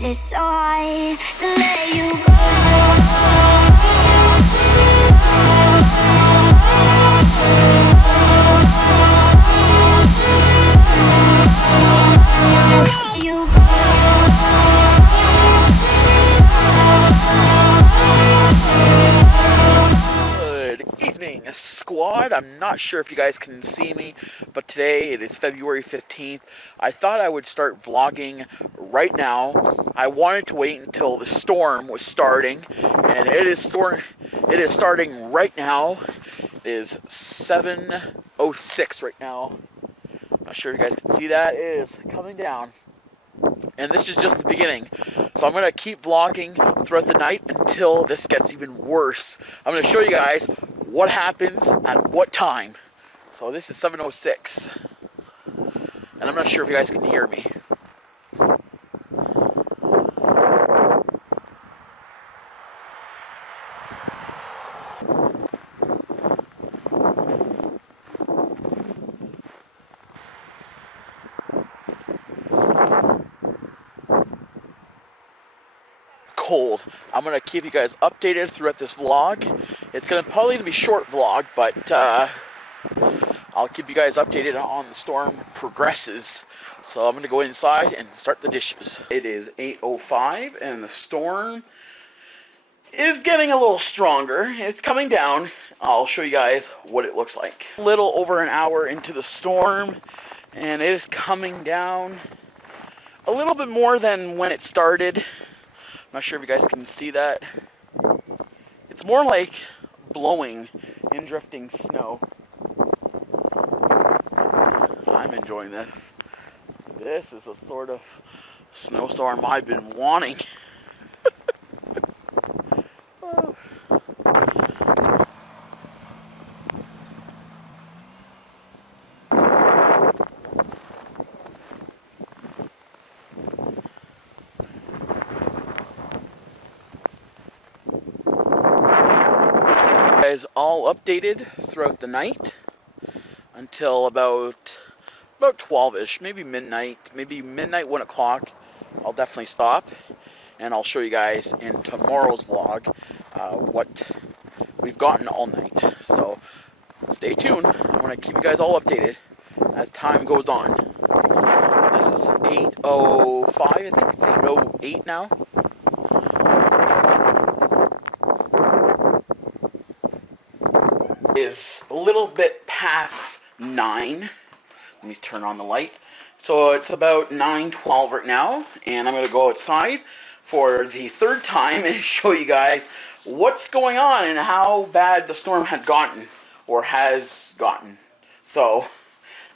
Is it so hard to let you go? You go. Good evening, squad. I'm not sure if you guys can see me, but today it is February 15th. I thought I would start vlogging right now. I wanted to wait until the storm was starting, and it is starting right now. It is 7:06 right now. Not sure if you guys can see that. It is coming down. And this is just the beginning. So I'm going to keep vlogging throughout the night until this gets even worse. I'm going to show you guys what happens at what time. So this is 7:06. And I'm not sure if you guys can hear me. Cold. I'm going to keep you guys updated throughout this vlog. It's going to probably be a short vlog, but I'll keep you guys updated on the storm progresses. So I'm going to go inside and start the dishes. It is 8:05 and the storm is getting a little stronger. It's coming down. I'll show you guys what it looks like. A little over an hour into the storm, and it is coming down a little bit more than when it started. I'm not sure if you guys can see that. It's more like blowing and drifting snow. I'm enjoying this. This is a sort of snowstorm I've been wanting. Guys, all updated throughout the night until about 12ish, maybe midnight, 1 o'clock. I'll definitely stop and I'll show you guys in tomorrow's vlog what we've gotten all night. So stay tuned. I'm going to keep you guys all updated as time goes on. This is 8:05, I think it's 8:08 now. Is a little bit past 9. Let me turn on the light. So it's about 9:12 right now, and I'm going to go outside for the third time and show you guys what's going on and how bad the storm had gotten or has gotten. So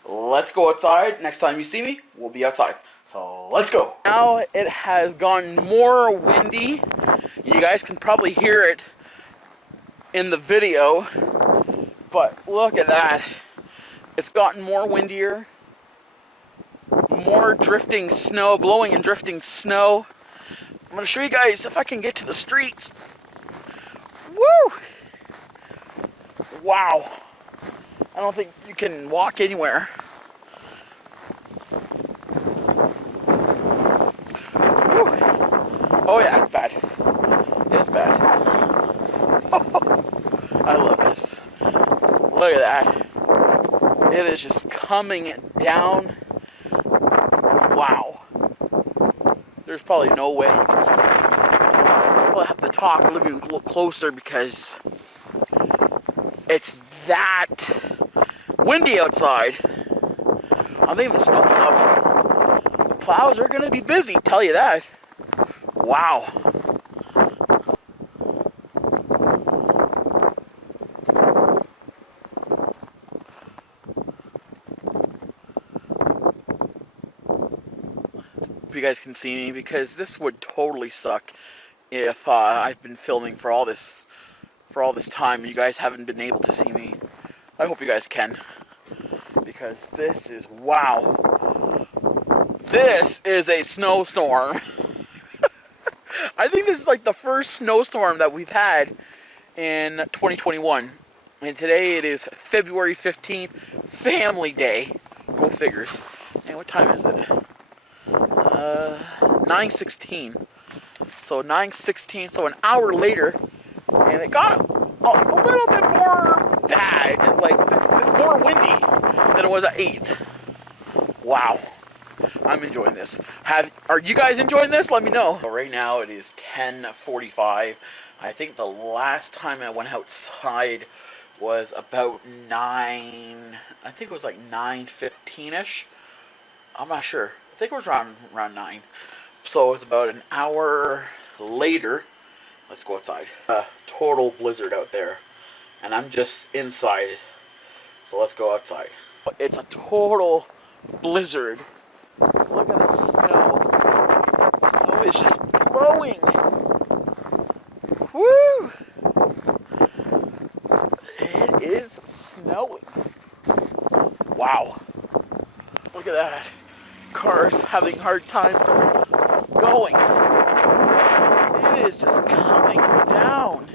let's go outside. Next time you see me, we'll be outside. So let's go. Now it has gotten more windy. You guys can probably hear it in the video. But look at that. It's gotten more windier. More drifting snow, blowing and drifting snow. I'm going to show you guys if I can get to the streets. Woo! Wow. I don't think you can walk anywhere. Woo! Oh yeah, it's bad. It's bad. I love this. Look at that. It is just coming down. Wow. There's probably no way you can see it. I'll probably have to talk a little closer because it's that windy outside. I think the snow clouds. The clouds are going to be busy, tell you that. Wow. You guys can see me, because this would totally suck if I've been filming for all this time and you guys haven't been able to see me. I hope you guys can, because this is, wow, this is a snowstorm. I think this is like the first snowstorm that we've had in 2021, and today it is February 15th, Family Day. Go figures. And what time is it? 9:16. So 9:16, so an hour later, and it got a little bit more bad. Like, it's more windy than it was at 8. Wow. I'm enjoying this. Are you guys enjoying this? Let me know. So right now it is 10:45. I think the last time I went outside was about 9. I think it was like 9:15ish. I'm not sure. I think it was around 9. So it was about an hour later. Let's go outside. Total blizzard out there, and I'm just inside. So let's go outside. It's a total blizzard. Look at the snow. Snow is just blowing. Woo! It is snowing. Wow. Look at that. Cars having a hard time going. It is just coming down.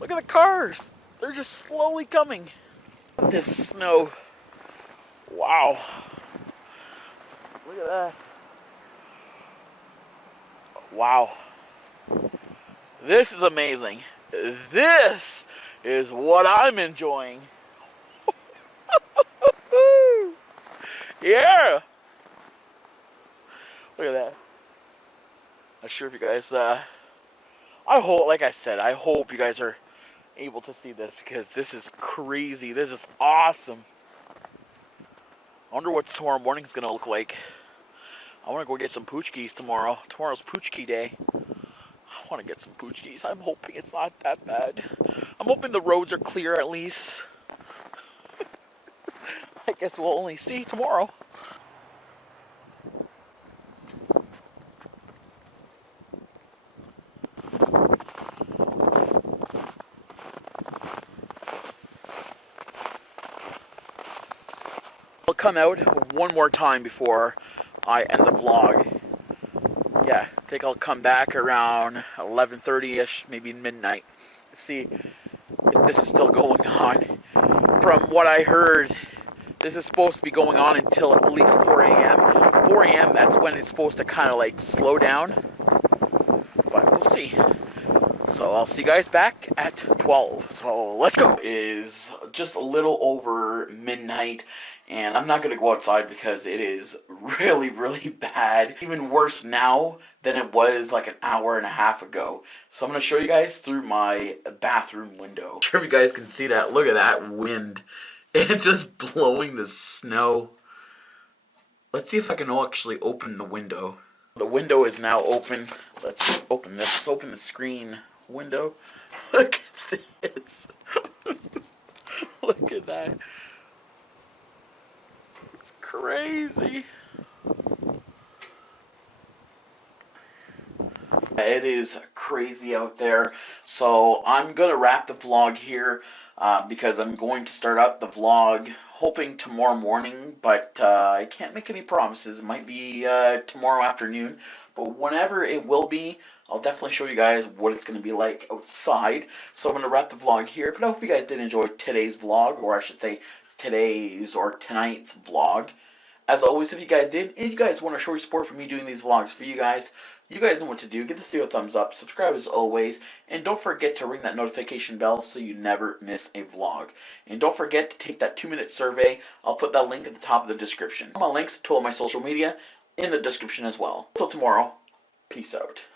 Look at the cars. They're just slowly coming. Look at this snow. Wow. Look at that. Wow. This is amazing. This is what I'm enjoying. Yeah. Look at that. Not sure if you guys, I hope, like I said, I hope you guys are able to see this because this is crazy. This is awesome. I wonder what tomorrow morning is going to look like. I want to go get some poochkies tomorrow. Tomorrow's poochkie day. I want to get some poochkies. I'm hoping it's not that bad. I'm hoping the roads are clear at least. I guess we'll only see tomorrow. I'll come out one more time before I end the vlog. Yeah, I think I'll come back around 11:30ish, maybe midnight. See if this is still going on. From what I heard, this is supposed to be going on until at least 4 a.m. 4 a.m., that's when it's supposed to kind of like slow down. But we'll see. So I'll see you guys back at 12. So let's go. It is just a little over midnight. And I'm not going to go outside because it is really, really bad. Even worse now than it was like an hour and a half ago. So I'm going to show you guys through my bathroom window. I'm sure you guys can see that. Look at that wind. It's just blowing the snow. Let's see if I can actually open the window. The window is now open. Let's open this. Let's open the screen window. Look at this. Look at that. Crazy. It is crazy out there. So I'm going to wrap the vlog here because I'm going to start out the vlog hoping tomorrow morning, but I can't make any promises. It might be tomorrow afternoon, but whenever it will be, I'll definitely show you guys what it's going to be like outside. So I'm going to wrap the vlog here, but I hope you guys did enjoy today's vlog, or I should say today's or tonight's vlog. As always, if you guys did, and you guys want to show your support for me doing these vlogs for you guys know what to do. Give this video a thumbs up, subscribe as always, and don't forget to ring that notification bell so you never miss a vlog. And don't forget to take that 2-minute survey. I'll put that link at the top of the description. All my links to all my social media in the description as well. Until tomorrow, peace out.